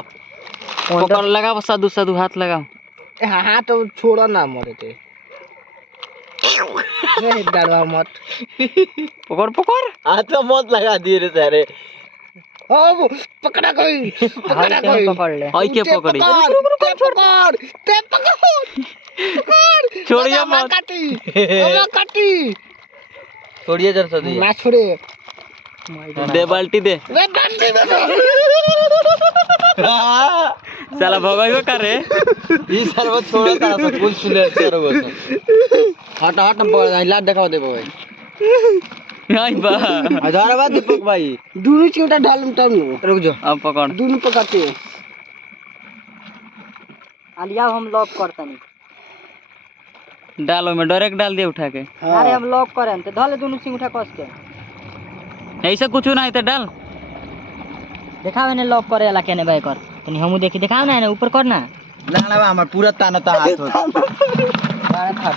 पकड़ लगा साधु साधु हाथ लगाओ। हाँ तो छोड़ो ना मरे थे डरवा मत। पकड़ पकड़ हाथ तो मत लगा दिए रे सारे। ओ पकड़ा कोई पकड़ ले आई के पकड़ी छोड़िए मत काटी छोड़िए जर से ना छोड़े दे बाल्टी दे साला भगाइबो करे ई सर्व छोड़ा तारा सब कुछ सुने तेरो बस हट हट पकड़ लात दिखाओ दे भाई आई बा हजार बात दीपक भाई दोनों चिवटा डालूं तब नो रुक जाओ अब पकड़ दोनों पकड़ते आलिया हम लॉक करते नहीं डालो में डायरेक्ट डाल दे उठा के। अरे हम लॉक करें तो धले दोनों सिंह उठा कस के ऐसा कुछ नहीं तो डाल दिखावे ने लॉक करे वाला केने भाई कर तनी हमहु देखी दिखाओ ना ऊपर कर ना ना ना हमार पूरा ताना ता हाथ हो बारा था